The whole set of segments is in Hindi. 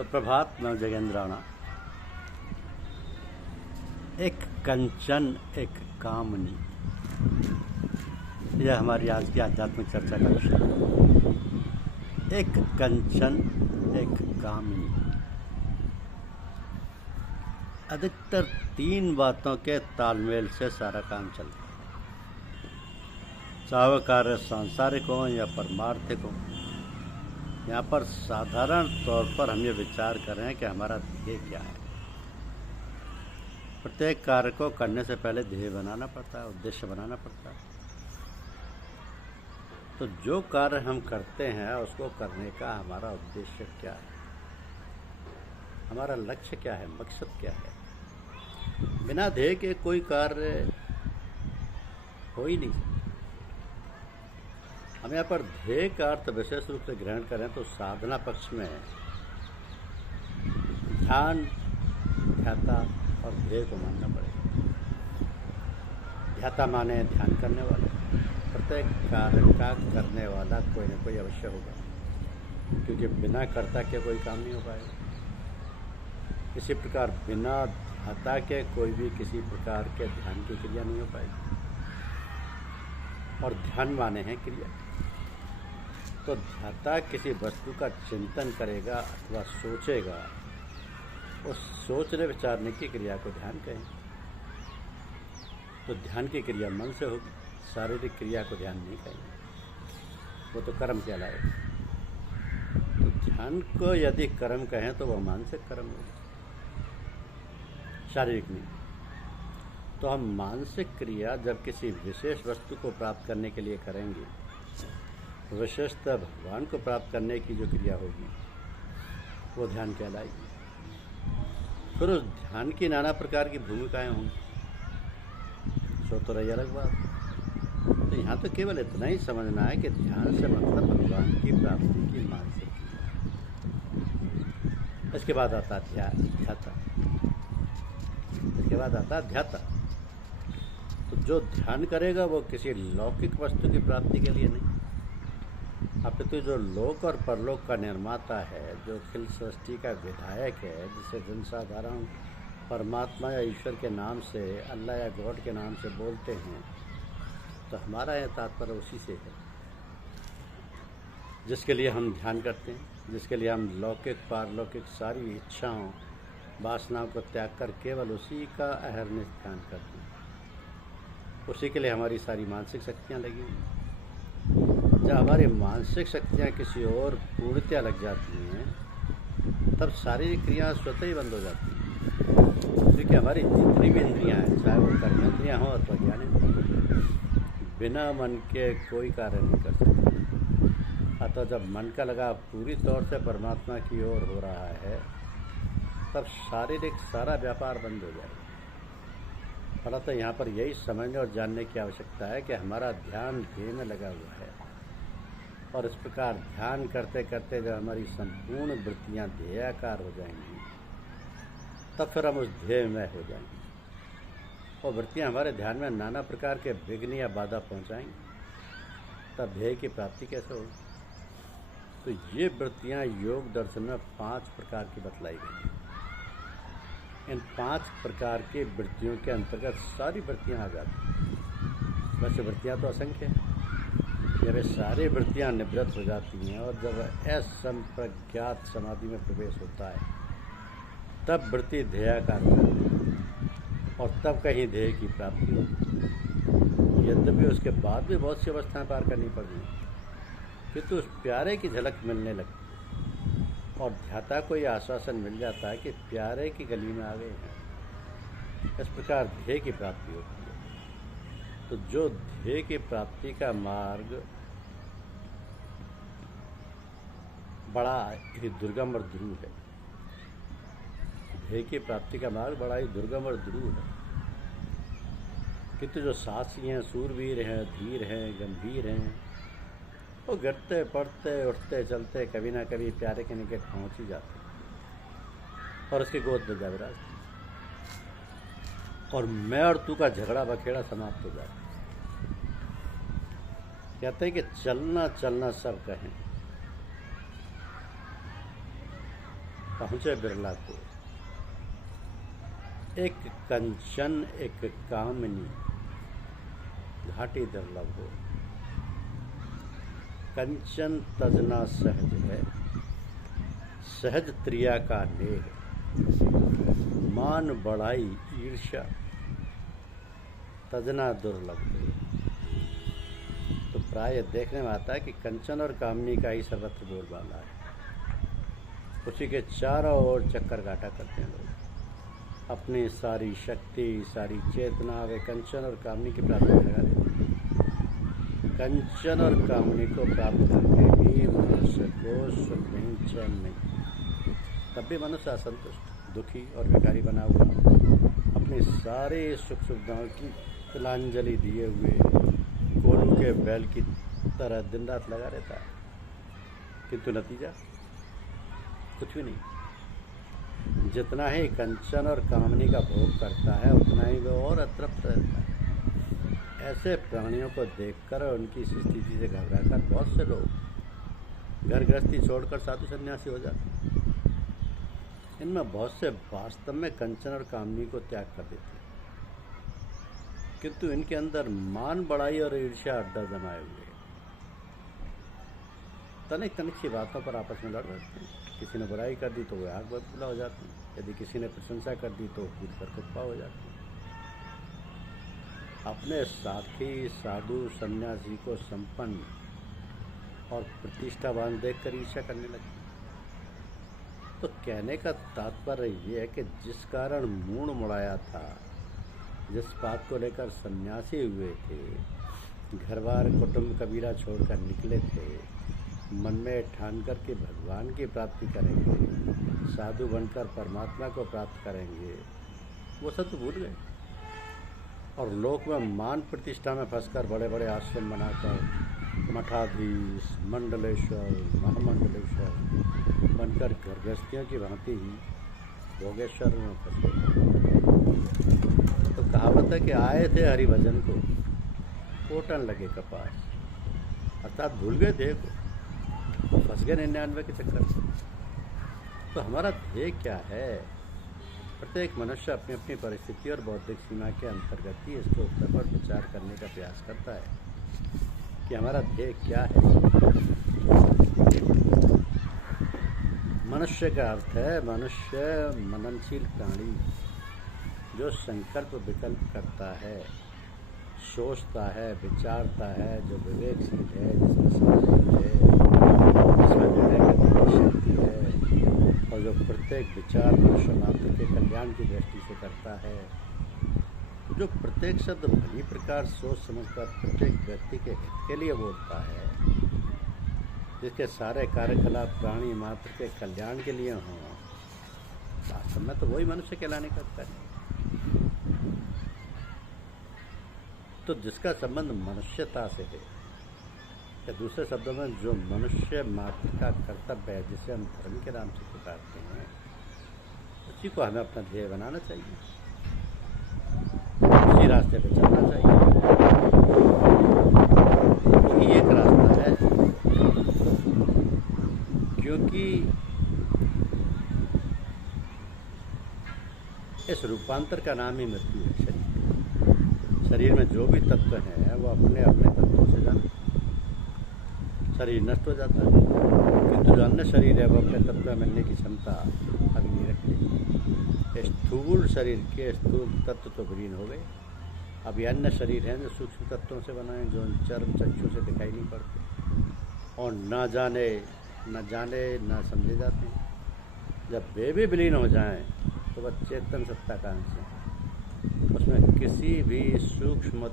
सुप्रभात। मैं जगेंद्र राणा। एक कंचन एक कामनी, यह हमारी आज की आध्यात्मिक चर्चा का विषय है। एक कंचन एक कामनी। अधिकतर 3 बातों के तालमेल से सारा काम चलता है, चाहे वह कार्य सांसारिक हो या परमार्थिक हो। यहाँ पर साधारण तौर पर हम ये विचार कर रहे हैं कि हमारा ध्येय क्या है। प्रत्येक कार्य को करने से पहले ध्येय बनाना पड़ता है, उद्देश्य बनाना पड़ता है। तो जो कार्य हम करते हैं उसको करने का हमारा उद्देश्य क्या है, हमारा लक्ष्य क्या है, मकसद क्या है। बिना ध्येय के कोई कार्य हो ही नहीं सकता। हम यहाँ पर ध्येय का अर्थ विशेष रूप से ग्रहण करें तो साधना पक्ष में ध्यान, ध्याता और ध्येय को मानना पड़ेगा। ध्याता माने ध्यान करने वाला। प्रत्येक कार्य का करने वाला कोई न कोई अवश्य होगा, क्योंकि बिना कर्ता के कोई काम नहीं हो पाएगा। इसी प्रकार बिना ध्याता के कोई भी किसी प्रकार के ध्यान की क्रिया नहीं हो पाएगी। और ध्यान माने हैं क्रिया। तो ध्याता किसी वस्तु का चिंतन करेगा अथवा सोचेगा, उस सोचने विचारने की क्रिया को ध्यान कहें। तो ध्यान की क्रिया मन से होगी, शारीरिक क्रिया को ध्यान नहीं कहेंगे, वो तो कर्म कहलाएगा। तो ध्यान को यदि कर्म कहें तो वह मानसिक कर्म होगा, शारीरिक नहीं। तो हम मानसिक क्रिया जब किसी विशेष वस्तु को प्राप्त करने के लिए करेंगे, विशेषतः भगवान को प्राप्त करने की जो क्रिया होगी वो ध्यान कहलाएगी। फिर उस ध्यान की नाना प्रकार की भूमिकाएं होंगी, सो तो रही अलग बात। तो यहाँ तो केवल इतना ही समझना है कि ध्यान से मतलब भगवान की प्राप्ति की मानसिक क्रिया। इसके बाद आता ध्याता, इसके बाद आता ध्याता। तो जो ध्यान करेगा वो किसी लौकिक वस्तु की प्राप्ति के लिए नहीं, अपितु जो लोक और परलोक का निर्माता है, जो अखिल सृष्टि का विधायक है, जिसे जनसाधारण परमात्मा या ईश्वर के नाम से, अल्लाह या गॉड के नाम से बोलते हैं, तो हमारा यह तात्पर्य उसी से है, जिसके लिए हम ध्यान करते हैं, जिसके लिए हम लौकिक पारलौकिक सारी इच्छाओं वासनाओं को त्याग कर केवल उसी का अहरनिश ध्यान करते हैं। उसी के लिए हमारी सारी मानसिक शक्तियाँ लगी हुई। जब हमारी मानसिक शक्तियाँ किसी और पूर्णतया लग जाती हैं, तब शारीरिक क्रियाएँ स्वतः ही बंद हो जाती हैं, क्योंकि हमारी जितनी भी इंद्रियाँ हैं, चाहे वो कर्मेंद्रियाँ हों अथवा ज्ञानेंद्रियाँ, बिना मन के कोई कार्य नहीं कर सकते। अतः जब मन का लगाव पूरी तौर से परमात्मा की ओर हो रहा है, तब शारीरिक सारा व्यापार बंद हो जाएगा। फलतः यहाँ पर यही समझने और जानने की आवश्यकता है कि हमारा ध्येय में लगा हुआ है, और इस प्रकार ध्यान करते करते जब हमारी संपूर्ण वृत्तियाँ ध्येयाकार हो जाएंगी, तब फिर हम उस ध्येय में हो जाएंगे। और वृत्तियाँ हमारे ध्यान में नाना प्रकार के विघ्न या बाधा पहुँचाएंगी, तब ध्येय की प्राप्ति कैसे होगी। तो ये वृत्तियाँ योग दर्शन में 5 प्रकार की बतलाई गई हैं। इन 5 प्रकार की वृत्तियों के अंतर्गत सारी वृत्तियाँ आ जाती हैं। वैसे वृत्तियाँ तो असंख्य हैं। जब ये सारी वृत्तियाँ निवृत्त हो जाती हैं और जब असंप्रज्ञात समाधि में प्रवेश होता है, तब वृत्ति ध्येयाकार होती है और तब कहीं ध्येय की प्राप्ति होती है। यद्यपि उसके बाद भी बहुत सी अवस्थाएं पार करनी पड़ती हैं, किंतु उस प्यारे की झलक मिलने लगती है और ध्याता को यह आश्वासन मिल जाता है कि प्यारे की गली में आ गए हैं। इस प्रकार ध्येय की प्राप्ति होती है। तो जो ध्येय की प्राप्ति का मार्ग बड़ा ही दुर्गम और ध्रुव है, ध्येय की प्राप्ति का मार्ग बड़ा ही दुर्गम और ध्रुव है, किंतु जो साहसी हैं, सूरवीर हैं, धीर हैं, गंभीर हैं, वो गिरते पड़ते उठते चलते कभी ना कभी प्यारे के निकट पहुँच ही जाते और उसकी गोद में जा विराजते, और मैं और तू का झगड़ा बखेड़ा समाप्त हो जाता। कहते हैं कि चलना चलना सब कहें, पहुँचे बिरला को। एक कंचन एक कामनी घाटी दुर्लभ हो। कंचन तजना सहज है, सहज त्रिया का नेह। मान बढ़ाई ईर्ष्या तजना दुर्लभ हो। तो प्राय देखने में आता है कि कंचन और कामनी का ही सर्वत्र बोलबाला है। उसी के चारों ओर चक्कर काटा करते हैं लोग। अपनी सारी शक्ति, सारी चेतना वे कंचन और कामनी की प्राप्ति में लगा देते हैं। कंचन और कामनी को प्राप्त करके भी मनुष्य को सुख नहीं, चैन नहीं, तब भी मनुष्य असंतुष्ट, दुखी और भिखारी बना हुआ अपनी सारी सुख सुविधाओं की तिलांजलि दिए हुए कोलू के बैल की तरह दिन रात लगा रहता है, किंतु नतीजा कुछ भी नहीं। जितना ही कंचन और कामनी का भोग करता है उतना ही वो और अतृप्त रहता है। ऐसे प्राणियों को देखकर और उनकी स्थिति से घबराकर बहुत से लोग घर गृहस्थी छोड़कर साधु सन्यासी हो जाते हैं। इनमें बहुत से वास्तव में कंचन और कामनी को त्याग कर देते हैं, किंतु इनके अंदर मान बढ़ाई और ईर्ष्या अड्डा जमाए हुए तनिक तनिक सी बातों पर आपस में लड़ रहे हैं। किसी ने बुराई कर दी तो वो आग बबूला हो जाते हैं, यदि किसी ने प्रशंसा कर दी तो कूद कर कुप्पा हो जाते हैं। अपने साथी साधु सन्यासी को संपन्न और प्रतिष्ठावान देखकर ईर्ष्या करने लगे। तो कहने का तात्पर्य ये है कि जिस कारण मूड मुड़ाया था, जिस बात को लेकर सन्यासी हुए थे, घर बार कुटुंब कबीला छोड़कर निकले थे, मन में ठान कर के भगवान की प्राप्ति करेंगे, साधु बनकर परमात्मा को प्राप्त करेंगे, वो सब तो भूल गए और लोक में मान प्रतिष्ठा में फंसकर बड़े बड़े आश्रम बनाकर मठाधीश, मंडलेश्वर, महामंडलेश्वर बनकर घर गृहस्थियों की भांति ही भोगेश्वर में फंसे। तो कहावत है कि आए थे हरिभजन को, कोटन लगे कपास, अर्थात भूल गए ध्येय को, फंस गए 99 के चक्कर से। तो हमारा ध्येय क्या है? प्रत्येक मनुष्य अपनी अपनी परिस्थिति और बौद्धिक सीमा के अंतर्गत ही इसके उत्तर पर विचार करने का प्रयास करता है कि हमारा ध्येय क्या है। मनुष्य का अर्थ है मनुष्य मननशील प्राणी, जो संकल्प विकल्प करता है, सोचता है, विचारता है, जो विवेकशील है, जिसमें समझ है, जिसमें निर्णय करने की शक्ति है और जो प्रत्येक विचार मनुष्य मात्र के कल्याण की दृष्टि से करता है, जो प्रत्येक शब्द भली प्रकार सोच समझकर प्रत्येक व्यक्ति के हित के लिए बोलता है, जिसके सारे कार्यकलाप प्राणी मात्र के कल्याण के लिए हों, वास्तव में तो वही मनुष्य कहलाने का अधिकारी है। तो जिसका संबंध मनुष्यता से है, या दूसरे शब्दों में जो मनुष्य मात्र का कर्तव्य है, जिसे हम धर्म के नाम से पुकारते हैं, उसी को हमें अपना ध्येय बनाना चाहिए, उसी रास्ते पे चलना चाहिए। वही एक रास्ता है, क्योंकि इस रूपांतर का नाम ही मृत्यु है। शरीर में जो भी तत्व हैं वो अपने अपने तत्वों से जाने, शरीर नष्ट हो जाता है, किंतु जो अन्य शरीर है वो अपने तत्व में मिलने की क्षमता अभी नहीं रखती। स्थूल शरीर के स्थूल तत्व तो विलीन हो गए, अभी अन्य शरीर हैं जो सूक्ष्म तत्वों से बनाए, जो चर्म चक्षु से दिखाई नहीं पड़ते और न जाने न समझे जाते हैं। जब वे भी विलीन हो जाएं तो वह चेतन सत्ता का अंश है, उसमें किसी भी सूक्ष्म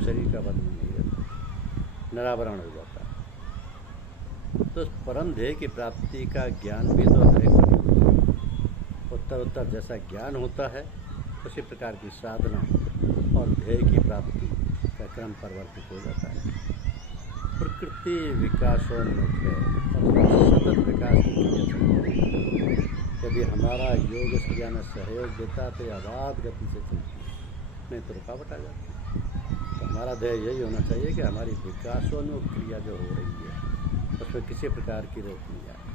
शरीर का बंधन नहीं रहता, निरावरण हो जाता है। तो परम ध्येय की प्राप्ति का ज्ञान भी तो हर एक उत्तर जैसा ज्ञान होता है, उसी प्रकार की साधना और ध्येय की प्राप्ति का क्रम परिवर्तित हो जाता है। प्रकृति विकासोन्मुख है और सतत विकास की, यदि हमारा योग इस क्रिया में सहयोग देता तो यह अबाध गति से चलती है, नहीं तो रुकावट आ जाती है। तो हमारा ध्येय यही होना चाहिए कि हमारी विकासोन्मुख क्रिया जो हो रही है उसमें किसी प्रकार की रोक नहीं आए।